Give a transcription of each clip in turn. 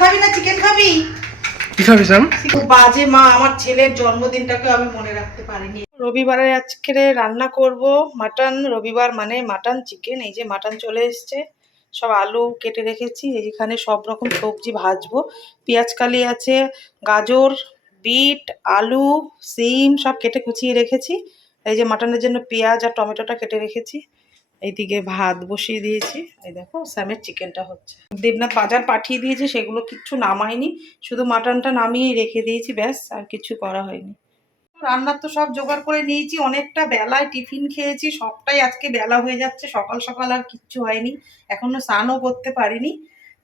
খাবি না চিকেন খাবি? কি খাবি খুব বাজে মা আমার ছেলের জন্মদিনটাকে আমি মনে রাখতে পারিনি। রবিবারে আজকে রান্না করব মাটন রবিবার মানে মাটন চিকেন এই যে মাটন চলে এসছে। সব আলু কেটে রেখেছি এখানে সব রকম সবজি ভাজবো। পেঁয়াজ কালি আছে গাজর বিট আলু সিম সব কেটে কুচিয়ে রেখেছি। এই যে মাটনের জন্য পেঁয়াজ আর টমেটোটা কেটে রেখেছি। এইদিকে ভাত বসিয়ে দিয়েছি। এই দেখো, স্যামের চিকেনটা হচ্ছে। দেবনাথ বাজার পাঠিয়ে দিয়েছে, সেগুলো কিচ্ছু নামায়নি। শুধু মাটনটা নামিয়েই রেখে দিয়েছি, ব্যাস, আর কিছু করা হয়নি। রান্নার তো সব জোগাড় করে নিয়েছি, অনেকটা বেলায় টিফিন খেয়েছি, সবটাই আজকে বেলা হয়ে যাচ্ছে, সকাল সকাল আর কিচ্ছু হয়নি। এখনও স্নানও করতে পারিনি।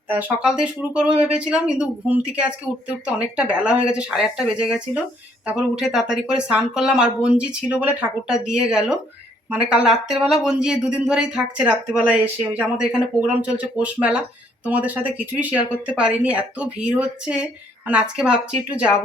তা সকাল থেকে শুরু করব ভেবেছিলাম, কিন্তু ঘুম থেকে আজকে উঠতে উঠতে অনেকটা বেলা হয়ে গেছে, সাড়ে আটটা বেজে গেছিল। তারপর উঠে তাড়াতাড়ি করে স্নান করলাম, আর বঞ্জি ছিল বলে ঠাকুরটা দিয়ে গেল। মানে কাল রাত্রেবেলা বঞ্জি দুদিন ধরেই থাকছে রাত্রেবেলায় এসে। ওই যে আমাদের এখানে প্রোগ্রাম চলছে পৌষ মেলা। তোমাদের সাথে কিছুই শেয়ার করতে পারিনি। এত ভিড় হচ্ছে। মানে আজকে ভাবছি একটু যাব।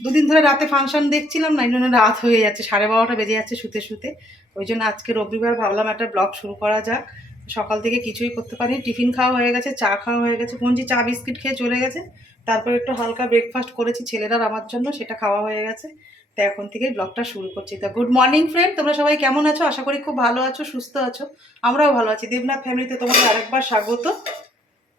দুদিন ধরে রাতে ফাংশন দেখছিলাম না, এই জন্য রাত হয়ে যাচ্ছে। সাড়ে বারোটা বেজে যাচ্ছে শুতে শুতে। ওই জন্য আজকে রবিবার ভাবলাম একটা ব্লগ শুরু করা যাক। সকাল থেকে কিছুই করতে পারিনি। টিফিন খাওয়া হয়ে গেছে, চা খাওয়া হয়ে গেছে। পঞ্জি চা বিস্কিট খেয়ে চলে গেছে। তারপর একটু হালকা ব্রেকফাস্ট করেছি ছেলেরা আমার জন্য, সেটা খাওয়া হয়ে গেছে। তো এখন থেকেই ব্লগটা শুরু করছি। তা গুড মর্নিং ফ্রেন্ড তোমরা সবাই কেমন আছো? আশা করি খুব ভালো আছো, সুস্থ আছো। আমরাও ভালো আছি। দেবনাথ ফ্যামিলিতে তোমাদের আরেকবার স্বাগত।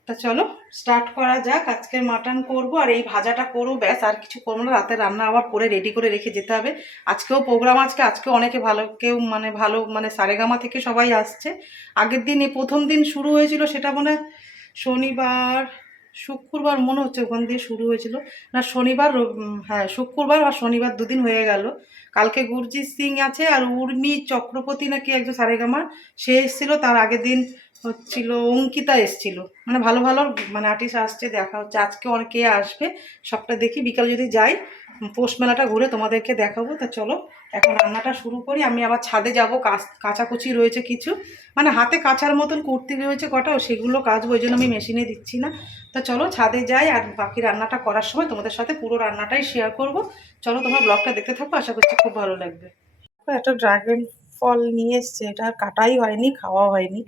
তা চলো স্টার্ট করা যাক। আজকের মাটন করব, আর এই ভাজাটা করব, ব্যাস, আর কিছু করব না। রাতে রান্না আবার করে রেডি করে রেখে যেতে হবে। আজকেও প্রোগ্রাম আজকে, আজকেও অনেকে ভালো, কেউ মানে ভালো মানে সারেগামা থেকে সবাই আসছে। আগের দিন এই প্রথম দিন শুরু হয়েছিল, সেটা মনে শনিবার শুক্রবার মনে হচ্ছে ওখান দিয়ে শুরু হয়েছিল। না, শনিবার হ্যাঁ শুক্রবার আর শনিবার দুদিন হয়ে গেল। কালকে গুরজিৎ সিং আছে আর উর্মি চক্রবর্তী নাকি একজন সারেগামার, সে এসেছিল, তার আগের দিন হচ্ছিল, অঙ্কিতা এসছিল। মানে ভালো ভালো মানে আর্টিস্ট আসছে, দেখা হচ্ছে। আজকে অনেকে আসবে, সবটা দেখি, বিকাল যদি যাই পোষ মেলাটা ঘুরে তোমাদেরকে দেখাবো। তা চলো, এখন রান্নাটা শুরু করি। আমি আবার ছাদে যাব কাচাকুচি রয়েছে কিছু। মানে হাতে কাচার মতন কুর্তি রয়েছে কটাও সেগুলো কাচবো, ওই জন্য আমি মেশিনে দিচ্ছি না। তা চলো, ছাদে যাই, আর বাকি রান্নাটা করার সময় তোমাদের সাথে পুরো রান্নাটাই শেয়ার করব। চলো, তোমার ব্লগটা দেখতে থাকো, আশা করছি খুব ভালো লাগবে। একটা ড্রাগন ফল নিয়ে এসছে, এটা কাটাই হয়নি খাওয়া হয়নি।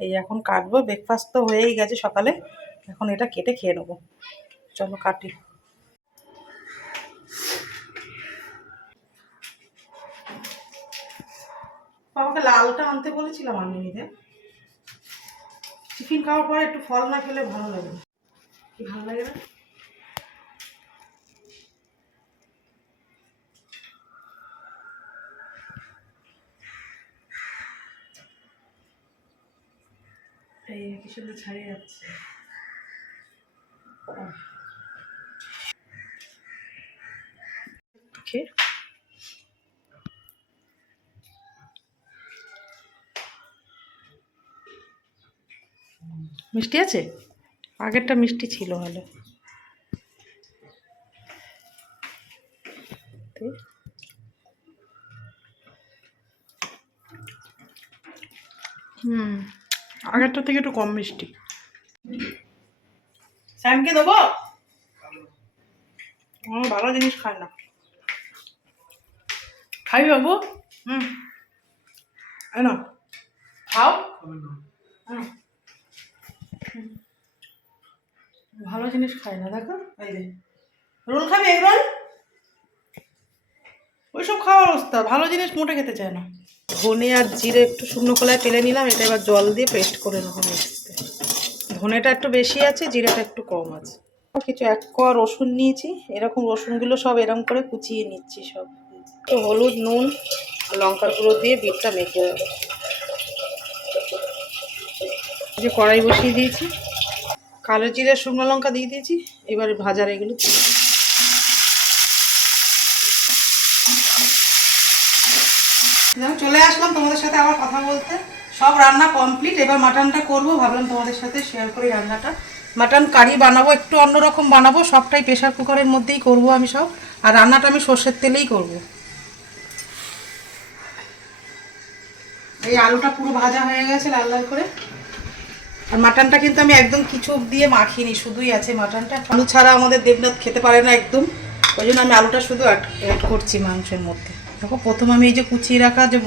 এই এখন কাটবো ব্রেকফাস্ট তো হয়েই গেছে সকালে। এখন এটা কেটে খেয়ে নেব। চলো, কাটি। বাবাকে লালটা আনতে বলেছিলাম আমি নিতে। টিফিন খাওয়ার পরে একটু ফল না খেলে ভালো লাগে না। কি ভালো লাগে না? এই কি সুন্দর ছাড়িয়ে যাচ্ছে। খেয়ে মিষ্টি আছে? আগেরটা মিষ্টি ছিল ভালো। হুম, আগেরটা থেকে একটু কম মিষ্টি। স্যামকে দেবো? ও, ভালো জিনিস খায় না। খাই বাবু? হুম। নাও। খাও? হুম। ভালো জিনিস খায় না, দেখো, এই যে। রোল খাবে এগ রোল ওইসব খাওয়ার অবস্থা, ভালো জিনিস মোটে খেতে চায় না। ধনে আর জিরে একটু শুকনো কলায় তেলে নিলাম, এটা এবার জল দিয়ে পেস্ট করে নেব মিক্সিতে ধনেটা একটু বেশি আছে, জিরাটা একটু কম আছে। কিছু এক কোয়া রসুন নিয়েছি, এরকম রসুনগুলো সব এরকম করে কুচিয়ে নিচ্ছি সব। তো হলুদ, নুন লঙ্কার গুঁড়ো দিয়ে বিটটা মেখে যে কড়াই বসিয়ে দিয়েছি। কালো জিরে, শুকনো লঙ্কা দিয়ে দিয়েছি। এবার ভাজার এগুলো। চলে আসলাম তোমাদের সাথে আবার কথা বলতে। সব রান্না কমপ্লিট এবার মাটনটা করব। ভাবলাম তোমাদের সাথে শেয়ার করি রান্নাটা। মাটন কারি বানাবো, একটু অন্যরকম বানাবো। সবটাই প্রেশার কুকারের মধ্যেই করব আমি সব। আর রান্নাটা আমি সর্ষের তেলেই করব। এই আলুটা পুরো ভাজা হয়ে গেছে লাল লাল করে। আর মাটনটা কিন্তু আমি একদম কিছু দিয়ে মাখিনি, শুধুই আছে মাটনটা। আলু ছাড়া আমাদের দেবনাথ খেতে পারে না একদম। ওই জন্য আমি আলুটা শুধু অ্যাড করছি মাংসের মধ্যে। দেখো, প্রথম আমি এই যে কুচিয়ে রাখা যে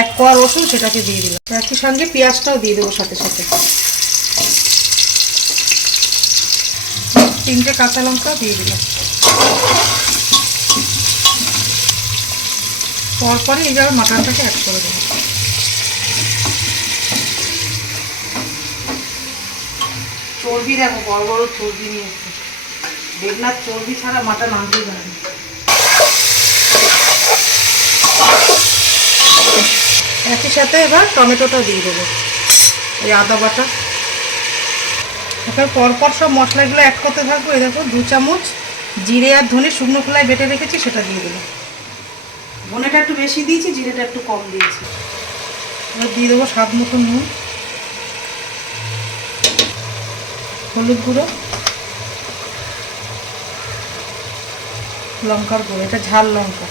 এক কোয়া রসুন সেটাকে দিয়ে দিলাম। একই সঙ্গে পেঁয়াজটাও দিয়ে দেবো সাথে সাথে। তিনটে কাঁচা লঙ্কা দিয়ে দিলাম। পরপরই এইভাবে মাটনটাকে অ্যাড করে দেবো। চর্বি দেখো, বড় বড় চর্বি নিয়ে এসছে চর্বি ছাড়া মাটন আনতেই পারে একই সাথে এবার টমেটোটা দিয়ে দেবো, এই আদা বাটা। এবার পরপর সব মশলাগুলো অ্যাড করতে থাকব, এই দেখো দু চামচ জিরে আর ধনে শুকনো খোলায় বেটে রেখেছি, সেটা দিয়ে দেবো। ধনেটা একটু বেশি দিয়েছি, জিরেটা একটু কম দিয়েছি। এবার দিয়ে দেবো স্বাদ মতো নুন। হলুদ গুঁড়ো, লঙ্কার গুঁড়ো, এটা ঝাল লঙ্কা।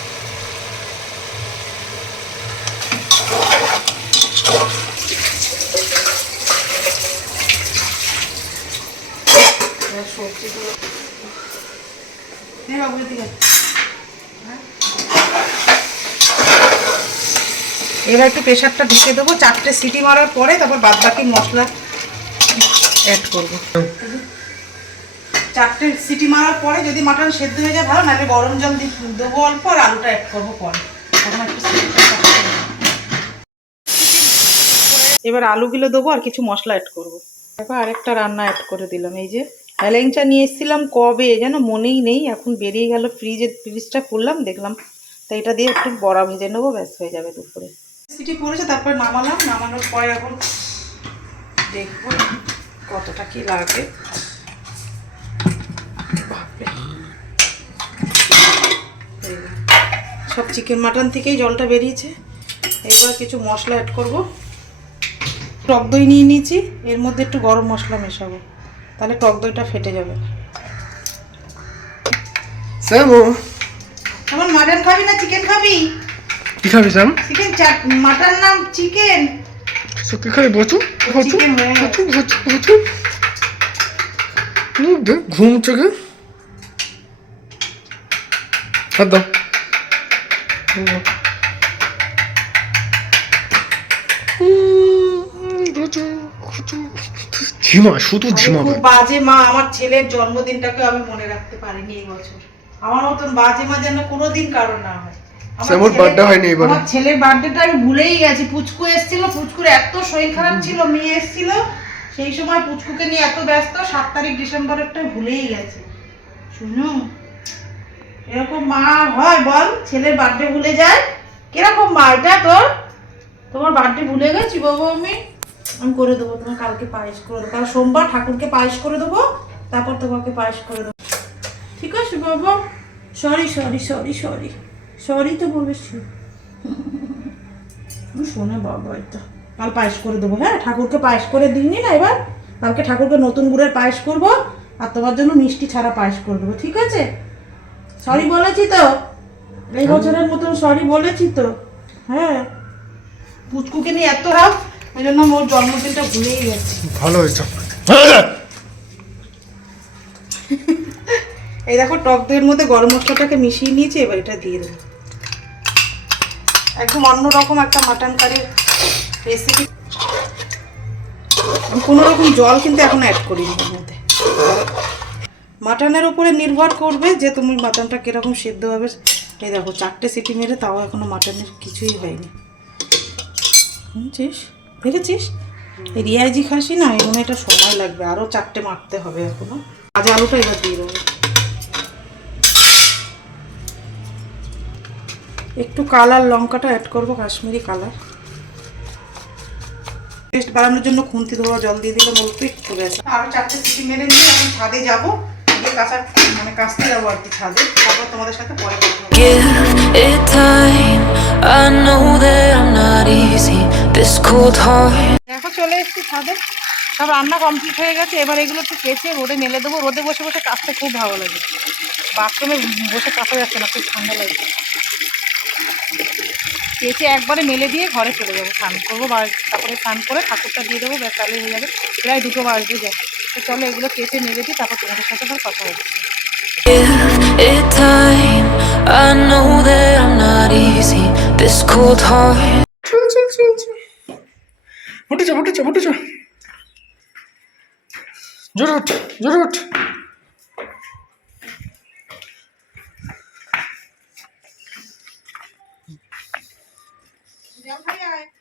হ্যাঁ? এবার একটু প্রেশারটা ঢেকে দেবো। চারটে সিটি মারার পরে তারপর বাদ বাকি মশলা অ্যাড করব। চারটে সিটি মারার পরে যদি মাটন সেদ্ধ হয়ে যায় ভালো না নাহলে গরম জল দেবো অল্প আর আলুটা অ্যাড করব পরে। এখন একটু। এবার আলুগুলো দেবো আর কিছু মশলা অ্যাড করব। দেখো আরেকটা রান্না অ্যাড করে দিলাম এই যে অ্যালেংচা নিয়ে এসেছিলাম কবে যেন মনেই নেই এখন বেরিয়ে গেল ফ্রিজের ফ্রিজটা খুললাম দেখলাম। তো এটা দিয়ে একটু বড়া ভেজে নেব ব্যাস হয়ে যাবে দুপুরে। সিটি পড়েছে তারপর নামালাম নামানোর পরে এখন দেখব। কতটা কি লাগে? বাপরে। সব চিকেন মাটন থেকেই জলটা বেরিয়েছে। এবার কিছু মশলা অ্যাড করব। টক দই নিয়ে নিয়েছি এর মধ্যে একটু গরম মশলা মেশাবো। তাহলে টক দইটা ফেটে যাবে। স্যামো মাটন খাবি না চিকেন খাবি? কি খাবি স্যাম চিকেন চাট মাটন নাম চিকেন সো কি খাবি বচু বচু চিকেন গেছে। বচু বচু বচু নুব দে ঘুম চোখে হাত দাও ঝিমা শুধু ঝিমাবে খুব বাজে মা আমার ছেলের জন্মদিনটাকে আমি মনে রাখতে পারিনি এই বছর। আমার মতন বাজে মা যেন কোনোদিন কারও না হয়। ছেলের- birthday হয়নি এবারে। আমার ছেলের বার্থডেটা আমি ভুলেই গেছি। পুচকু এসেছিল পুচকুর এত শরীর খারাপ ছিল মেয়ে এসেছিল। সেই সময় পুচকুকে নিয়ে এত ব্যস্ত সাত তারিখ ডিসেম্বরেরটা ভুলেই গেছে। শুনো? এরকম মা হয় বল ছেলের বার্থডে ভুলে যায়? কীরকম মা এটা তোর? তোমার বার্থডে ভুলে গেছি বাবু আমি? আমি করে দেবো তোমার কালকে পায়েস করে দেবো। কাল সোমবার ঠাকুরকে পায়েস করে দেবো তারপর তোমাকে পায়েস করে দেবো। ঠিক আছে বাবা? Sorry sorry sorry sorry sorry তো বলেছি। শোনে বাবা এটা। কাল পায়েস করে দেবো হ্যাঁ? ঠাকুরকে পায়েস করে দিইনি না এবার? কালকে ঠাকুরকে নতুন গুড়ের পায়েস করব আর তোমার জন্য মিষ্টি ছাড়া পায়েস করে দেবো ঠিক আছে? সরি বলেছি তো। এই বছরের মতন সরি বলেছি তো। হ্যাঁ। পুচকুকে নিয়ে এত রাত ওই জন্য মোর জন্মদিনটা ভুলেই গেছি। ভালো হয়েছে। এই দেখো টক দইয়ের মধ্যে গরম মশলাটাকে মিশিয়ে নিয়েছি এবার এটা দিয়ে দেবো। একদম অন্যরকম একটা মাটন কারির রেসিপি কোনো রকম জল কিন্তু এখন অ্যাড করিনি এর মধ্যে। মাটনের উপরে নির্ভর করবে যে তুমি মাটনটা কীরকম সেদ্ধ হবে। এই দেখো, চারটে সিটি মেরে তাও এখনও মাটনের কিছুই হয়নি। বুঝছিস দেখেছিস? রিয়াজি খাসি না, এই এটা সময় লাগবে। আরও চারটে মারতে হবে এখনও। আজ আলুটা এবার দিয়ে দেবো। একটু কালার লঙ্কাটা অ্যাড করব কাশ্মীরি কালার। টেস্ট বাড়ানোর জন্য খুন্তি ধোয়া জল দিয়ে দিলাম অল্প একটু ব্যাস আরও চারটে সিটি মেরে নিয়ে এখন ছাদে যাব। গিয়ে কাঁচা মানে কাঁচতে যাব আর কি ছাদে। তারপর তোমাদের সাথে পরে. দেখো চলে এসেছি ছাদে। সব রান্না কমপ্লিট হয়ে গেছে। এবার এগুলো একটু কেচে রোদে মেলে দেবো। রোদে বসে বসে কাচতে খুব ভালো লাগে। বাথরুমে বসে কাঁচা যাচ্ছে না খুব ঠান্ডা লাগে। কেচে একবারে মেলে দিয়ে ঘরে চলে যাব স্নান করব বা তারপরে স্নান করে ঠাকুরটা দিয়ে দেবো ব্যাস চালু হয়ে যাবে। প্রায় দুটো বাজতে যায় তো চলো এগুলো কেচে মেলে দিই তারপর তোমাদের সাথে আবার কথা হচ্ছে. I know that I'm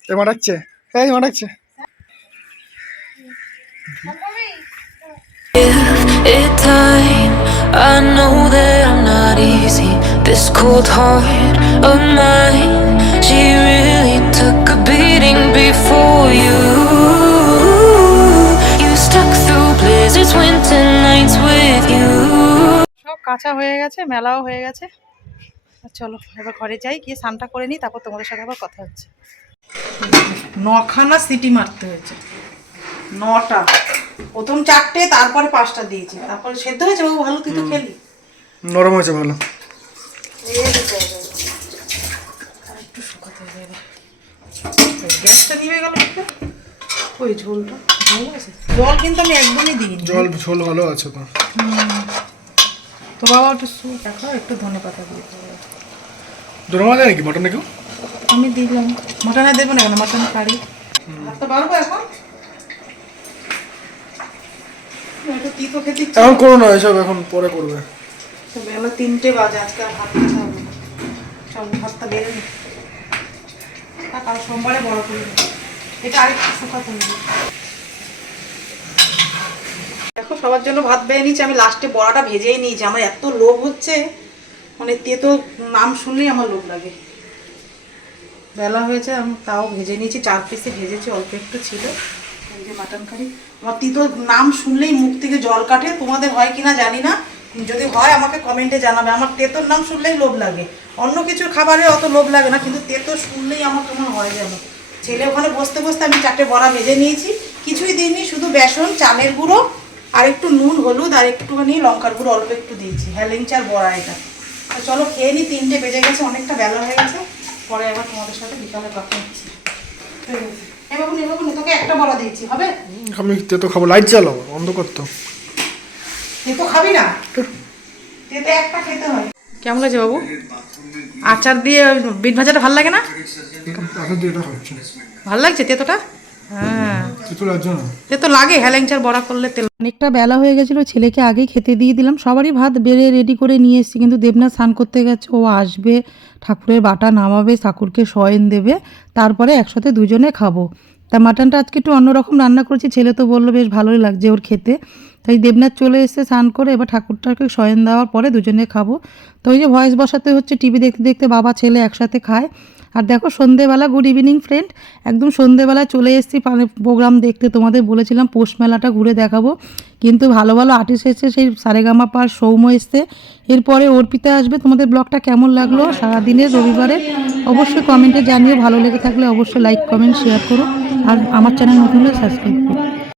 এই মারাচ্ছে এই মারাচ্ছে it time. I know that I'm not easy. This cold heart of mine, she really took a beating before you. You stuck through blizzards, winter nights with you. সব কাঁচা হয়ে গেছে মেলাও হয়ে গেছে চলো এবার ঘরে যাই গিয়ে স্নানটা করে নিই তারপর তোমাদের সাথে আবার কথা হচ্ছে নখানা সিটি মারতে হয়েছে। নটা। প্রথম চারটে তারপরে পাঁচটা দিয়েছি। তারপরে সেদ্ধ হয়েছে বাবু ভালো তুই তো খেলি। নরম হয়েছে ভালো। একটু শুকাতে হবে। গ্যাসটা নিভে গেল ওই ঝোলটা। আছে? জল কিন্তু আমি একদমই দিইনি। জল ঝোল ভালো আছে তো। তো বাবা একটু স্যুপ দেখো একটু ধনে পাতা দিয়ে। দেবো। দোরমা যায় নাকি মটন কেউ? আমি দিলাম। মাটনে দেবো না কেন? মাটন কারি ভাতটা পারব এখন? এখন করো? না এসব এখন পরে করবে। বেলা তিনটে বাজে আজকে আর ভাত খেতে হবে না। ভাতটা বেড়ে নি। কাল সোমবারে বড় করে এটা আরেকটু শুকাতে হবে। দেখো সবার জন্য ভাত বেড়ে নিয়েছি। আমি লাস্টে বড়াটা ভেজেই নিয়েছি। আমার এত লোভ হচ্ছে। মানে তেতো নাম শুনলেই আমার লোভ লাগে। বেলা হয়েছে, আমি তাও ভেজে নিয়েছি, চার পিসে ভেজেছি, অল্প একটু ছিল। যে মাটন কারি আমার তিতো নাম শুনলেই মুখ থেকে জল কাটে, তোমাদের হয় কিনা জানি না। যদি হয়, আমাকে কমেন্টে জানাবে। আমার তেতোর নাম শুনলেই লোভ লাগে। অন্য কিছু খাবারে অত লোভ লাগে না, কিন্তু তেতো শুনলেই আমার কেমন হয় যেন। ছেলে ওখানে বসতে বসতে আমি চারটে বড়া ভেজে নিয়েছি। কিছুই দিইনি, শুধু বেসন, চালের গুঁড়ো, আর একটু নুন, হলুদ, আর একটুখানি লঙ্কার গুঁড়ো অল্প একটু দিয়েছি। হ্যালেঞ্চার বড়া এটা। চলো খেয়ে নিই তিনটে বেজে গেছে, অনেকটা বেলা হয়ে গেছে। পরে আবার তোমাদের সাথে বিকালে কথা হচ্ছে। এ বাবু নে বাবু তোকে একটা বলা দিয়েছি হবে? আমি তেতো খাব লাইট জ্বালাবো অন্ধকার তো তে তো খাবি না? তে তো একটা খেতে হয়। কেমন আছে বাবু? আচার দিয়ে বিট ভাজাটা ভালো লাগে না? এখন দিয়ে এটা হচ্ছে। ভালো লাগছে তেতোটা? হ্যাঁ। তেতো লাগছে না তো লাগে হ্যালেংচার বড়া করলে তেল অনেকটা বেলা হয়ে গেছিল ছেলেকে আগেই খেতে দিয়ে দিলাম। সবারই ভাত বেড়ে রেডি করে নিয়ে এসেছি কিন্তু দেবনাথ স্নান করতে গেছে ও আসবে ঠাকুরের বাটা নামাবে ঠাকুরকে শয়ন দেবে তারপরে একসাথে দুজনে খাব। তা মাটনটা আজকে একটু অন্যরকম রান্না করেছি ছেলে তো বলল বেশ ভালোই লাগছে ওর খেতে। তাই দেবনাথ চলে এসেছে স্নান করে এবার ঠাকুরটাকে শয়ন দেওয়ার পরে দুজনে খাব। তো ওই যে ভয়েস বসাতে হচ্ছে, টিভি দেখতে দেখতে বাবা, ছেলে একসাথে খায়। আর দেখো সন্ধেবেলা গুড ইভিনিং ফ্রেন্ড একদম সন্ধেবেলা চলে এসেছি প্রোগ্রাম দেখতে তোমাদের বলেছিলাম, পৌষ মেলাটা ঘুরে দেখাবো। কিন্তু ভালো ভালো আর্টিস্ট এসছে, সেই সারেগামা পার সৌম্য এসছে। এরপরে অর্পিতা আসবে। তোমাদের ব্লগটা কেমন লাগল? সারাদিনের রবিবারে অবশ্যই কমেন্টে জানিয়ে ভালো লেগে থাকলে অবশ্যই লাইক কমেন্ট শেয়ার করো। আর আমার চ্যানেল নতুন সাবস্ক্রাইব করো।